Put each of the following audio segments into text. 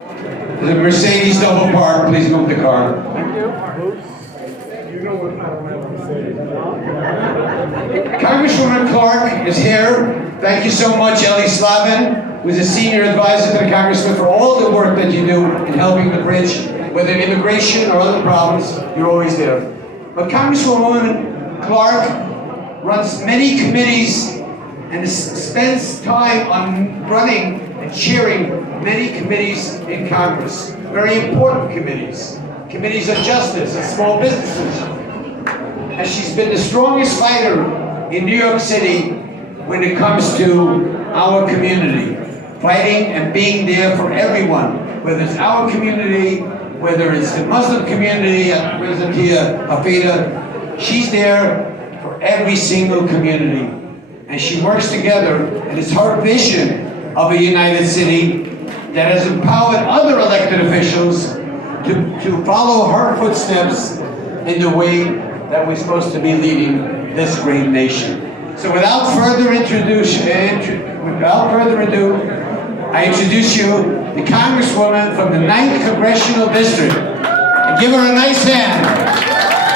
The Mercedes double park, please move the car. Thank you. You know what? I don't have a Mercedes. Congresswoman Clark is here. Thank you so much, Ellie Slavin, who's a senior advisor to the congressman for all the work that you do in helping the bridge, whether immigration or other problems, you're always there. But Congresswoman Clark runs many committees and spends time on running and chairing many committees in Congress. Very important committees. Committees on justice and small businesses. And she's been the strongest fighter in New York City when it comes to our community. Fighting and being there for everyone, whether it's our community, whether it's the Muslim community, President Hafida, she's there for every single community. And she works together, and it's her vision of a united city that has empowered other elected officials to follow her footsteps in the way that we're supposed to be leading this great nation. So without further ado, I introduce you the Congresswoman from the 9th Congressional District. And give her a nice hand.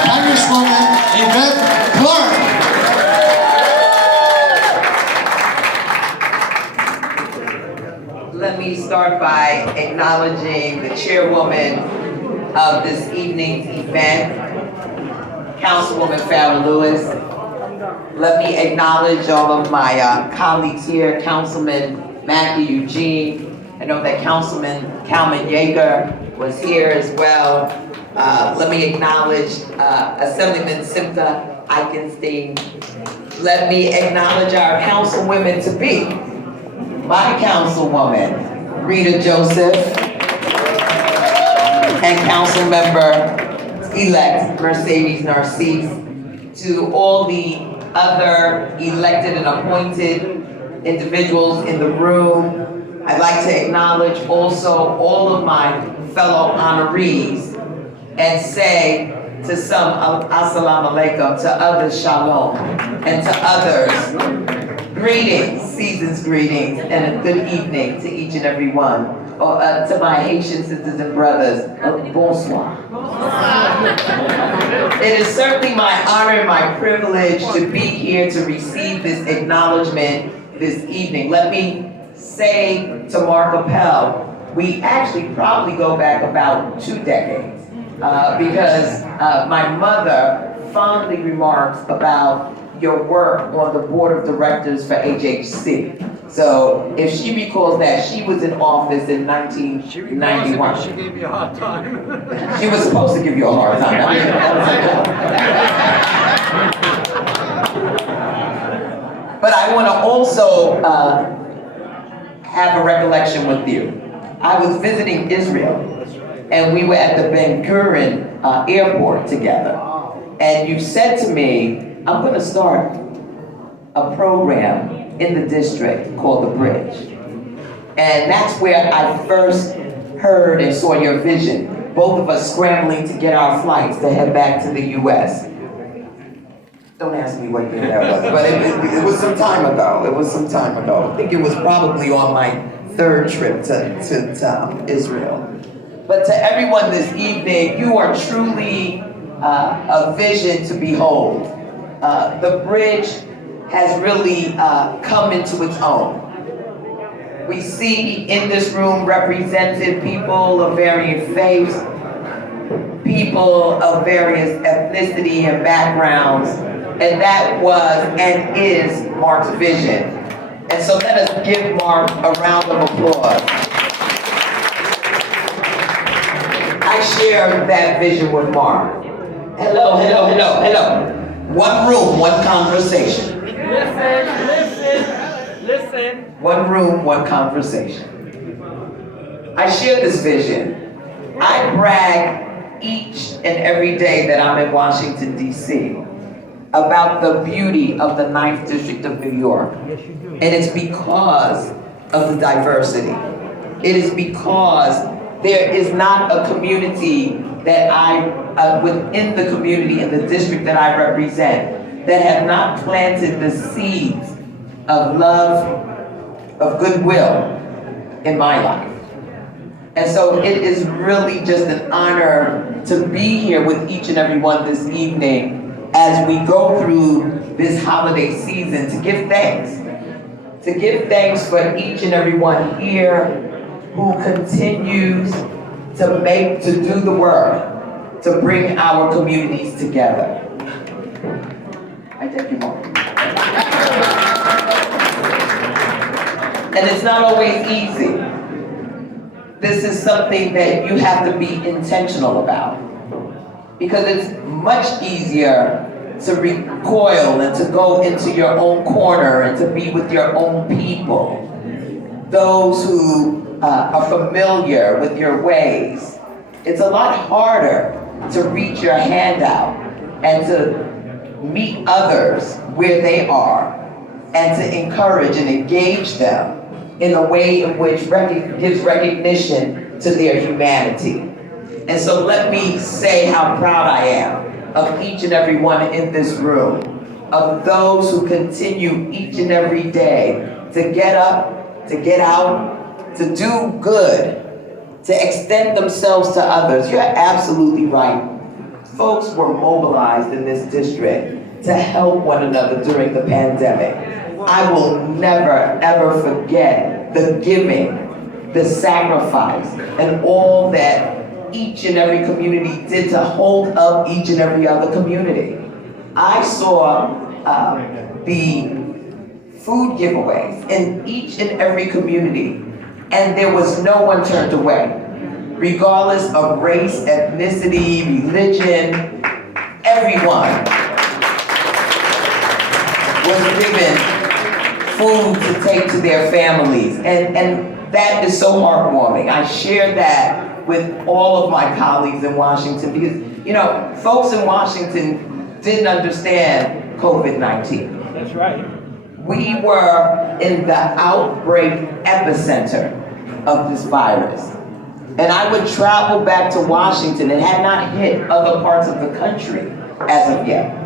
Congresswoman Yvette Clark. Let me start by acknowledging the chairwoman of this evening's event, Councilwoman Farrah Lewis. Let me acknowledge all of my colleagues here, Councilman Matthew Eugene. I know that Councilman Kalman Yeager was here as well. Let me acknowledge Assemblyman Simta Eichenstein. Let me acknowledge our councilwomen-to-be. My councilwoman, Rita Joseph, and council member-elect Mercedes Narcisse, to all the other elected and appointed individuals in the room. I'd like to acknowledge also all of my fellow honorees and say to some, assalamu alaikum, to others, shalom, and to others, greetings, season's greetings, and a good evening to each and every one. To my Haitian sisters and brothers, bonsoir. It is certainly my honor and my privilege to be here to receive this acknowledgement this evening. Let me say to Mark Appel, we actually probably go back about 2 decades because my mother fondly remarks about your work on the board of directors for HHC. So if she recalls that, she was in office in 1991. She gave you a hard time. She was supposed to give you a hard time. But I want to also have a recollection with you. I was visiting Israel, and we were at the Ben Gurion airport together. And you said to me, I'm going to start a program in the district called The Bridge. And that's where I first heard and saw your vision. Both of us scrambling to get our flights to head back to the US. Don't ask me what year that was, but it was some time ago. It was some time ago. I think it was probably on my 3rd trip to Israel. But to everyone this evening, you are truly a vision to behold. The bridge has really come into its own. We see in this room represented people of varying faiths, people of various ethnicity and backgrounds, and that was and is Mark's vision. And so let us give Mark a round of applause. I share that vision with Mark. Hello, hello, hello, hello. One room, one conversation. Listen. One room, one conversation. I share this vision. I brag each and every day that I'm in Washington, D.C. about the beauty of the 9th District of New York. And it's because of the diversity. It is because there is not a community that within the community in the district that I represent, that have not planted the seeds of love, of goodwill in my life. And so it is really just an honor to be here with each and every one this evening as we go through this holiday season to give thanks. To give thanks for each and every one here who continues to do the work, to bring our communities together. I take you home. And it's not always easy. This is something that you have to be intentional about. Because it's much easier to recoil and to go into your own corner and to be with your own people. Those who are familiar with your ways. It's a lot harder to reach your hand out and to meet others where they are and to encourage and engage them in a way in which gives recognition to their humanity. And so let me say how proud I am of each and every one in this room, of those who continue each and every day to get up, to get out, to do good, to extend themselves to others. You're absolutely right. Folks were mobilized in this district to help one another during the pandemic. I will never, ever forget the giving, the sacrifice, and all that each and every community did to hold up each and every other community. I saw the food giveaways in each and every community, and there was no one turned away. Regardless of race, ethnicity, religion, everyone was given food to take to their families. And that is so heartwarming. I share that with all of my colleagues in Washington because, you know, folks in Washington didn't understand COVID-19. That's right. We were in the outbreak epicenter of this virus. And I would travel back to Washington. It had not hit other parts of the country as of yet.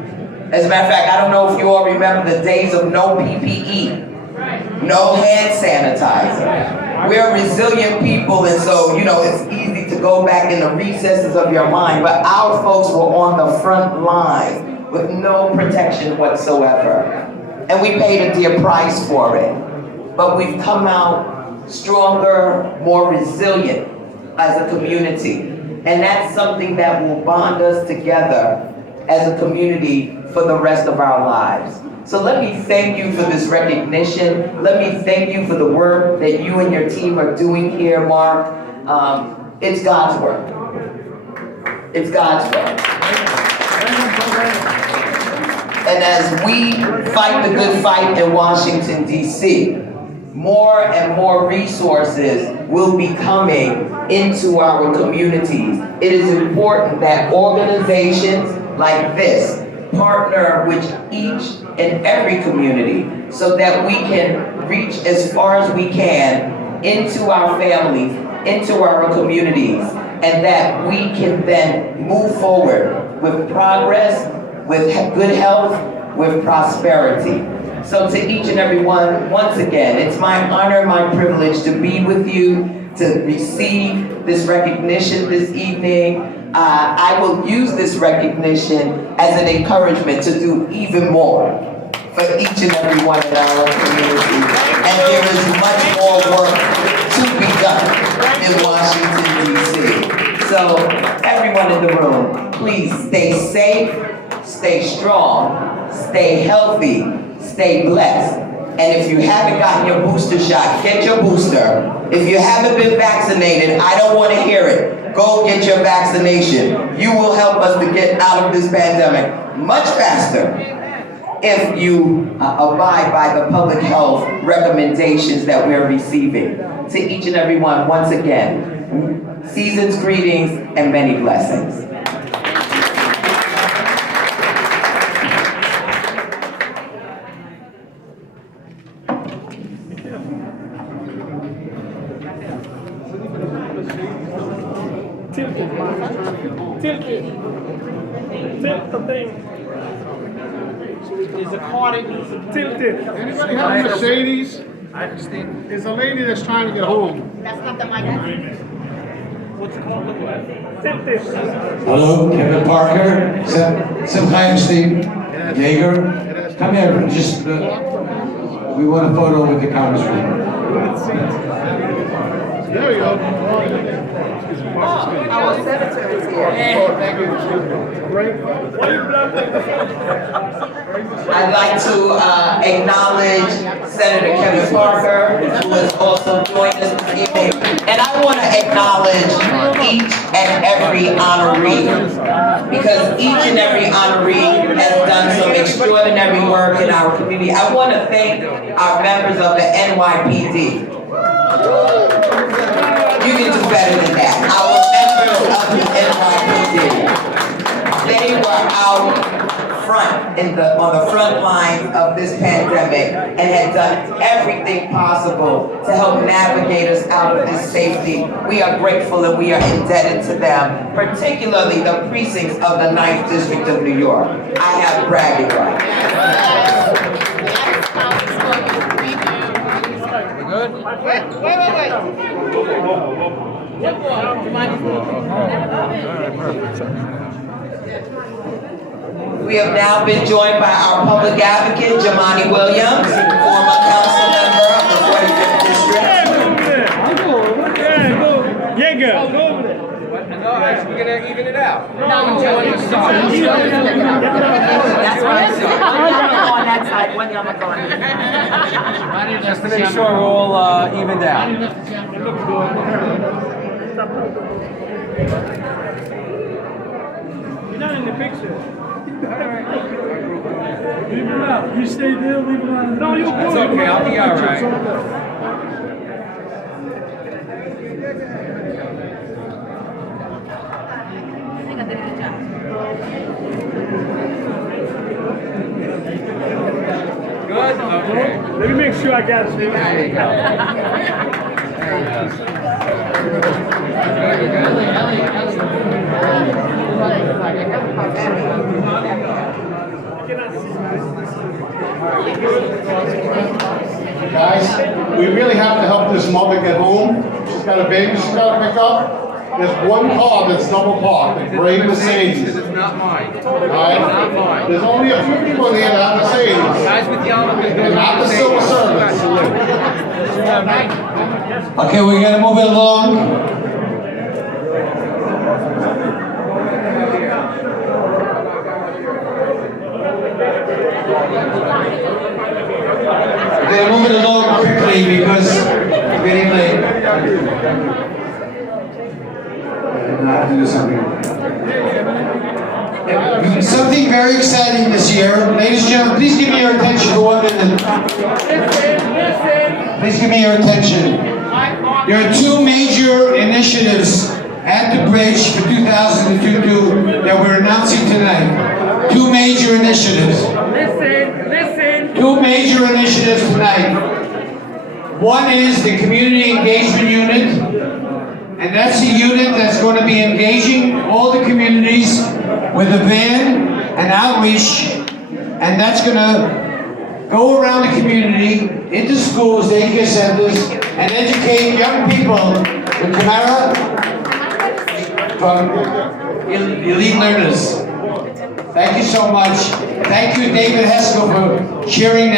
As a matter of fact, I don't know if you all remember the days of no PPE, no hand sanitizer. We're resilient people, and so, you know, it's easy to go back in the recesses of your mind, but our folks were on the front line with no protection whatsoever. And we paid a dear price for it. But we've come out stronger, more resilient as a community. And that's something that will bond us together as a community for the rest of our lives. So let me thank you for this recognition. Let me thank you for the work that you and your team are doing here, Mark. It's God's work. It's God's work. And as we fight the good fight in Washington, D.C., more and more resources will be coming into our communities. It is important that organizations like this partner with each and every community so that we can reach as far as we can into our families, into our communities, and that we can then move forward with progress, with good health, with prosperity. So to each and every one, once again, it's my honor, my privilege to be with you, to receive this recognition this evening. I will use this recognition as an encouragement to do even more for each and every one in our community. And there is much more work to be done in Washington, D.C. So everyone in the room, please stay safe, stay strong, stay healthy, stay blessed. And if you haven't gotten your booster shot, get your booster. If you haven't been vaccinated, I don't want to hear it. Go get your vaccination. You will help us to get out of this pandemic much faster if you abide by the public health recommendations that we're receiving. To each and every one, once again, season's greetings and many blessings. Tilt it, Mark. Tilt it. Tilt the thing. Is a car that needs to Tilt it. Anybody have a Mercedes? There's a lady that's trying to get home. That's not the microphone. Hello, Kevin Parker, Simchaim Steve Yeager. Come here, just, we want a photo with the congressman. There you go. Our senator is here. I'd like to acknowledge Senator Kevin Parker, who has also joined us this evening. And I want to acknowledge each and every honoree, because each and every honoree has done some extraordinary work in our community. I want to thank our members of the NYPD. You can do better than that. Our members of the NYPD, they were out front on the front lines of this pandemic and had done everything possible to help navigate us out of this safety. We are grateful and we are indebted to them, particularly the precincts of the 9th District of New York. I have bragging rights. We have now been joined by our public advocate, Jamani Williams, former council member of the 45th District. Yeah, go. Go over there. No, actually, we're gonna even it out. No, that's right. On that side, one yama going. Just to make sure we're all evened out. You're not in the picture. Leave it out. You stay there, leave it out. No, you're good. It's okay, I'll be all right. I think I did a good job. Good? Okay. Let me make sure I got it. There you go. Guys, we really have to help this mother get home. She's got a baby she's got to pick up. There's one car that's double parked, a gray Mercedes. This is not mine. Alright? Not mine. There's only a few people in here that have Mercedes. Guys with the yarmulkes And doing not the civil servants. Okay, we gotta move it along. We're gonna move it along quickly because it's getting late. I have to do something. Something very exciting this year. Ladies and gentlemen, please give me your attention for 1 minute. Please give me your attention. There are two major initiatives at the bridge for 2022 that we're announcing tonight. Two major initiatives. Two major initiatives tonight. One is the Community Engagement Unit, and that's the unit that's going to be engaging all the communities with a van and outreach, and that's going to go around the community, into schools, daycare centers, and educate young people with Tamara from Elite Learners. Thank you so much. Thank you, David Heskel, for chairing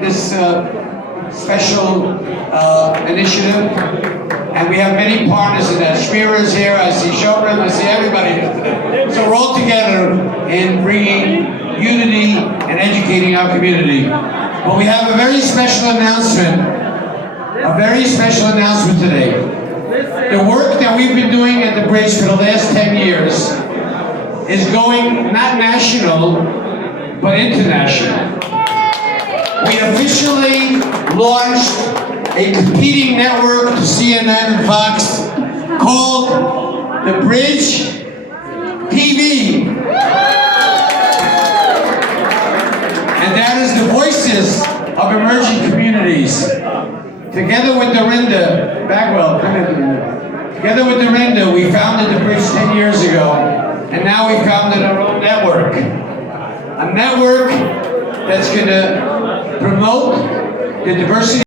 this special initiative. And we have many partners in that. Shmira is here, I see Shobran, I see everybody here today. So we're all together in bringing unity and educating our community. But we have a very special announcement. A very special announcement today. The work that we've been doing at the bridge for the last 10 years is going not national, but international. We officially launched a competing network to CNN and Fox called The Bridge TV. And that is the voices of emerging communities. Together with Dorinda Bagwell, come in, Dorinda. Together with Dorinda, we founded The Bridge 10 years ago, and now we founded our own network. A network that's going to promote the diversity